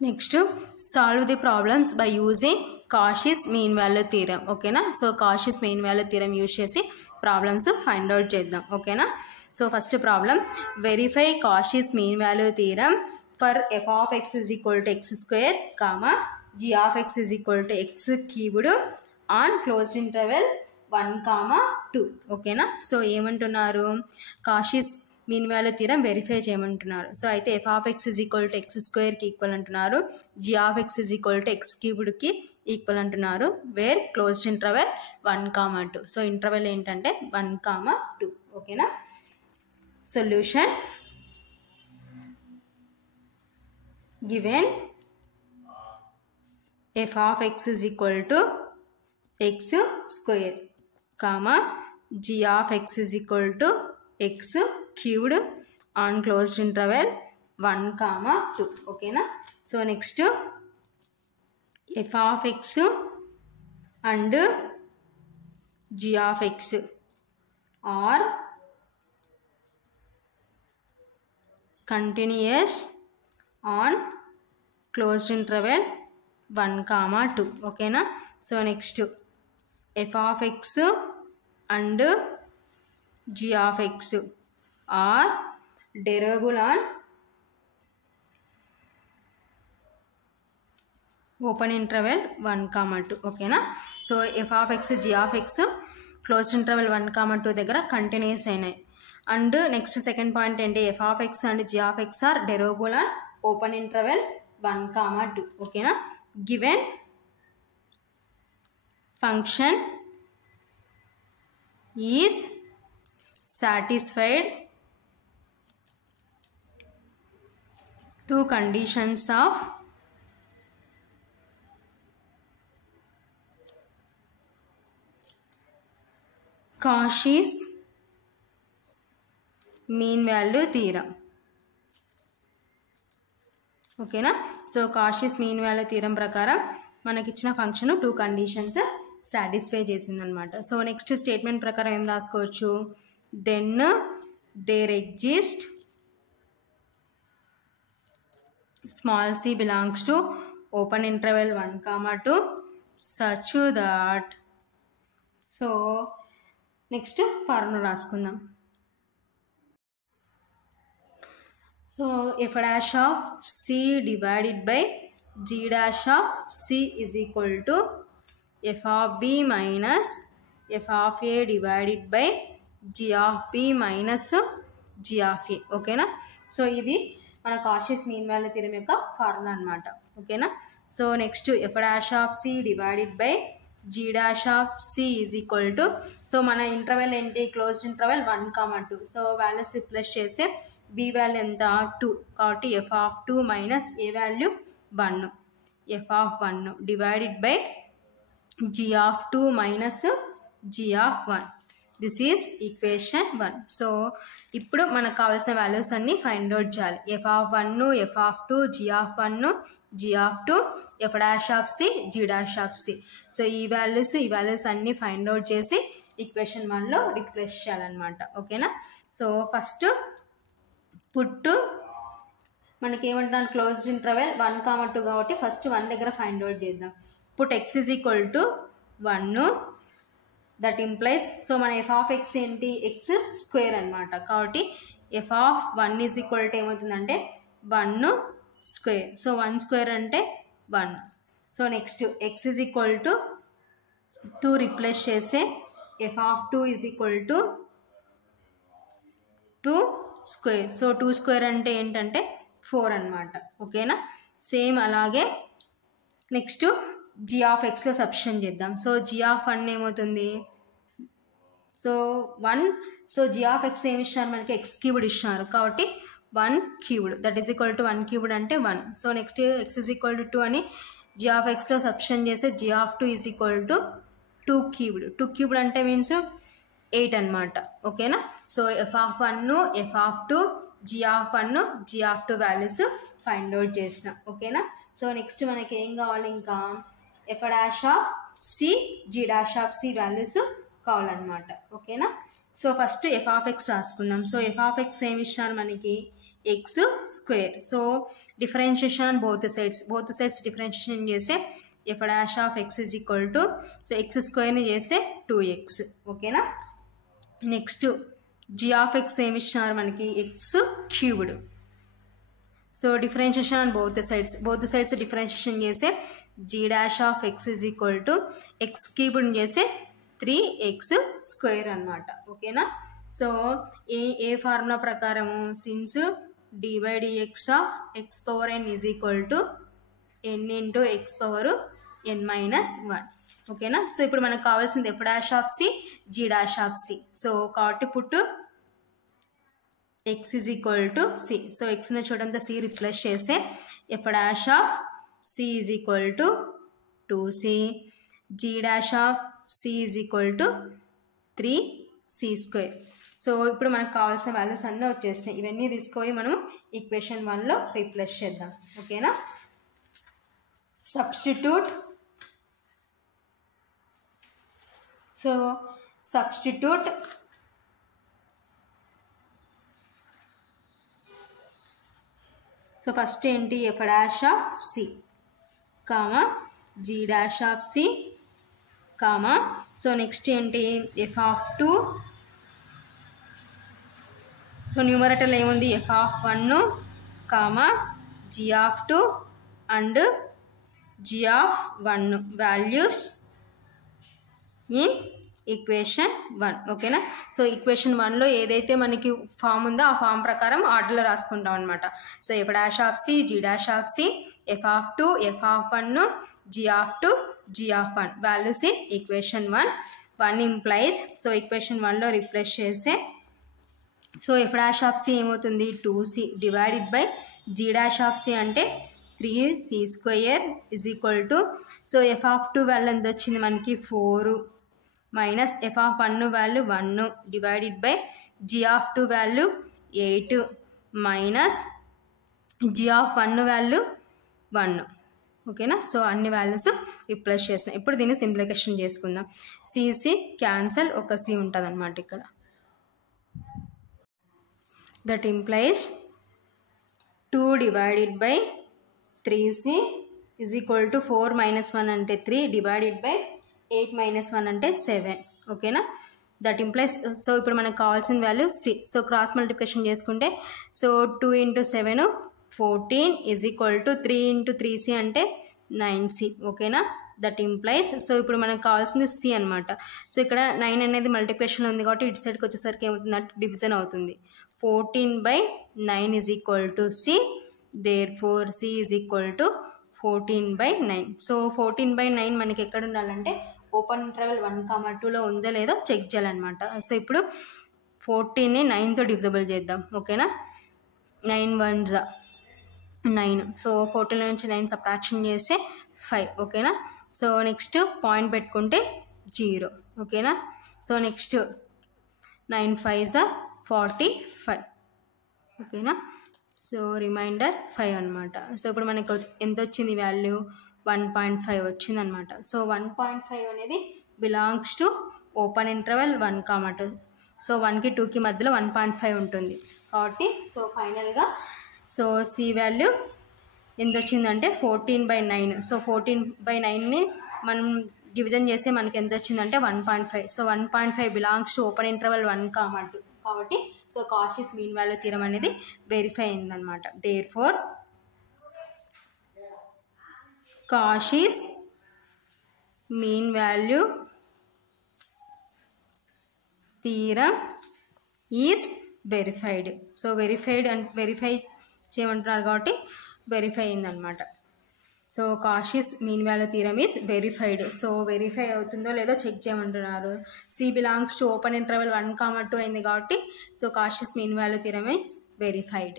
Next, solve the problems by using Cauchy's mean value theorem. Okay na? So Cauchy's mean value theorem use chesi problems find out cheddam. Okay na? So first problem, verify Cauchy's mean value theorem for f of x is equal to x square, comma g of x is equal to x cubed on closed interval 1, 2. Okay na? So ఏమంటున్నారు, Cauchy's mean value theorem verify చేయమంటున్నారు. So అయితే f of x is equal to x స్క్వేర్కి equal అంటున్నారు, g of x is equal to x క్యూబ్డ్కి equal అంటున్నారు, where closed interval 1, 2. So interval ఏంటంటే 1, 2. ఓకేనా. Solution, given f of x is equal to x square, comma g of x is equal to x cubed on closed interval 1, 2. Okay na. So next, f of x and g of x are continuous on closed interval 1, 2. Okay na. So next, f of x and g of x are derivable on open interval 1, 2. Okay na. So f of x, g of x closed interval 1, 2 దగ్గర continuous అయినాయి. And next second point ఏంటి, f of x and g of x are derivable on open interval 1, 2. ఓకేనా. Given function is satisfied two conditions of Cauchy's mean value theorem. ఓకేనా. So Cauchy's mean value theorem ప్రకారం మనకి ఇచ్చిన function 2 conditions satisfy చేసిందనమాట. So next statement ప్రకారం ఏం రాసుకోవచ్చు, then there exist small c belongs to open interval 1, 2 such that, so next formula రాసుకుందాం. So f dash of c divided by g dash of c is equal to f of b minus f of a divided by g of b minus g of a. ఓకేనా. So ఇది మన Cauchy's mean value theorem యొక్క formula అనమాట. ఓకేనా. So next F dash of C divided by G dash of C is equal to, so మన interval ఏంటి, closed interval 1, 2. So values replace చేస్తే B value ఎంత 2, కాబట్టి F of 2 minus A value 1, F of 1 divided by G of 2 minus G of 1. This is equation 1. So ఇప్పుడు మనకు కావాల్సిన values అన్ని find out చేయాలి. F of 1, F of 2, G of 1, G of 2, F dash of C, G dash of C. So ఈ values అన్ని find out చేసి equation 1లో replace చేయాలన్నమాట. ఓకేనా. సో ఫస్ట్ పుట్టు మనకి ఏమంటాను, క్లోజ్డ్ ఇంటర్వెల్ 1, 2 కాబట్టి ఫస్ట్ 1 దగ్గర ఫైండ్ అవుట్ చేద్దాం. Put x is equal to 1, that implies, so మన ఎఫ్ ఆఫ్ ఎక్స్ ఏంటి, ఎక్స్ స్క్వేర్ అనమాట. కాబట్టి F of 1 is equal to ఏమవుతుందంటే 1 స్క్వేర్. సో 1 స్క్వేర్ అంటే 1. So next X is equal to 2 replace చేస్తే f of 2 is equal to 2 square. So 2 square అంటే ఏంటంటే 4 అనమాట. ఓకేనా. సేమ్ అలాగే నెక్స్ట్ జీ ఆఫ్ ఎక్స్లో సబ్స్టిట్యూట్ చేద్దాం. సో జీ ఆఫ్ 1 ఏమవుతుంది, so 1. So G of X ఏమి ఇచ్చినారు మనకి, ఎక్స్ క్యూబ్డ్ ఇచ్చినారు, కాబట్టి 1 cubed that is equal to 1 cubed అంటే 1. So next X is equal to 2 అని జీ ఆఫ్ ఎక్స్లో సబ్స్టిట్యూట్ చేస్తే G of 2 is equal to 2 cubed. 2 cubed అంటే మీన్స్ 8 అనమాట. ఓకేనా. So F of 1, F of 2, G of 1, G of 2 values find out చేసిన. ఓకేనా. So next మనకి ఏం కావాలి, ఇంకా f dash of C, G dash of c values కావాలన్నమాట. ఓకేనా. So first f of x రాసుకుందాం. సో ఎఫ్ ఆఫ్ ఎక్స్ ఏమి ఇచ్చినారు మనకి, x square. So differentiation on both sides differentiation చేస్తే F dash of x is equal to so x స్క్వేర్ని చేస్తే 2x. ఓకేనా. నెక్స్ట్ జీ ఆఫ్ ఎక్స్ ఏమి ఇచ్చినారు మనకి X cubed. So differentiation on both sides differentiation చేస్తే g dash of x is equal to x cubed చేస్తే 3x square అనమాట. ఓకేనా. సో ఏ ఫార్ములా ప్రకారము since dy dx of x power n is equal to n into x power n minus 1. ఓకేనా. So ఇప్పుడు మనకు కావాల్సింది f dash of C G dash of C. So కాబట్టి put x is equal to c. So ఎక్స్ని చూడంతా C replace చేస్తే F dash of C is equal to 2c, G dash of C is equal to 3c square. So ఇప్పుడు మనకు కావాల్సిన values అన్నీ వచ్చేసినాయి. ఇవన్నీ తీసుకొని మనం ఈక్వేషన్ 1లో రీప్లేస్ చేద్దాం. ఓకేనా. Substitute. So substitute so first ఏంటి f dash of c comma g dash of c comma so next ఏంటి ఎఫ్ ఆఫ్ 2. సో న్యూమరేటర్లో ఏముంది f of 1 comma g of 2 and g of 1 values in equation 1. ఓకేనా. So equation 1లో ఏదైతే మనకి form ఉందో ఆ form ప్రకారం ఆర్డర్లో రాసుకుంటాం అనమాట. So f dash of C G dash of c f of 2 f of 1 G of 2 G of 1 values in equation 1 implies. So equation 1లో రీప్లేస్ చేస్తే so f dash of c ఏమవుతుంది 2c divided by G dash of c అంటే 3c square is equal to so F of 2 value ఎంత వచ్చింది మనకి 4 minus f of 1 value 1 divided by G of 2 value 8 minus G of 1 value 1. ఓకేనా. So అన్ని values replace చేసినాం. ఇప్పుడు దీన్ని simplification చేసుకుందాం. సిసి క్యాన్సల్ ఒక సి ఉంటుంది అనమాట ఇక్కడ. That implies 2 divided by 3c is equal to 4 minus 1 అంటే 3 డివైడెడ్ బై 8 మైనస్ 1 అంటే 7. ఓకేనా. దట్ ఇంప్లైస్ సో ఇప్పుడు మనకు కావాల్సిన value c. So cross multiplication చేసుకుంటే so 2 into 7 14 is equal to 3 into 3c అంటే 9c. ఓకేనా. దట్ ఇంప్లైస్ సో ఇప్పుడు మనకు కావాల్సింది సి అనమాట. సో ఇక్కడ 9 అనేది మల్టిప్లికేషన్లో ఉంది కాబట్టి ఇటు సైడ్కి వచ్చేసరికి ఏమవుతుందంటే డివిజన్ అవుతుంది. 14/9 is equal to C. Therefore C is equal to 14/9. So 14/9 మనకి ఎక్కడ ఉండాలంటే ఓపెన్ ఇంటర్వెల్ 1, 2లో ఉందో లేదో చెక్ చేయాలన్నమాట. సో ఇప్పుడు 14ని 9తో డివిజిబుల్ చేద్దాం. ఓకేనా. 9 1s 9. సో 14 నుంచి 9 సబ్ట్రాక్షన్ చేస్తే 5. ఓకేనా. సో నెక్స్ట్ పాయింట్ పెట్టుకుంటే 0. ఓకేనా. So next 9 5s 45. ఓకేనా. సో రిమైండర్ 5 అనమాట. సో ఇప్పుడు మనకు ఎంత వచ్చింది వాల్యూ 1.5 వచ్చింది అనమాట. సో 1.5 అనేది belongs to open interval 1, 2. So 1కి 2కి మధ్యలో 1.5 ఉంటుంది కాబట్టి సో ఫైనల్గా సో సి వాల్యూ ఎంత వచ్చిందంటే 14/9. సో 14/9ని మనం డివిజన్ చేస్తే మనకి ఎంత వచ్చిందంటే 1.5. So 1.5 belongs to open interval 1, 2 కాబట్టి so Cauchy's mean value theorem అనేది వెరిఫై అయిందనమాట. Therefore Cauchy's mean value theorem is verified. So verify చేయమంటున్నారు కాబట్టి వెరిఫై అయిందనమాట. So Cauchy's mean value theorem is verified. So verify అవుతుందో లేదో చెక్ చేయమంటున్నారు. C belongs to open interval 1, 2 అయింది కాబట్టి so Cauchy's mean value theorem is verified.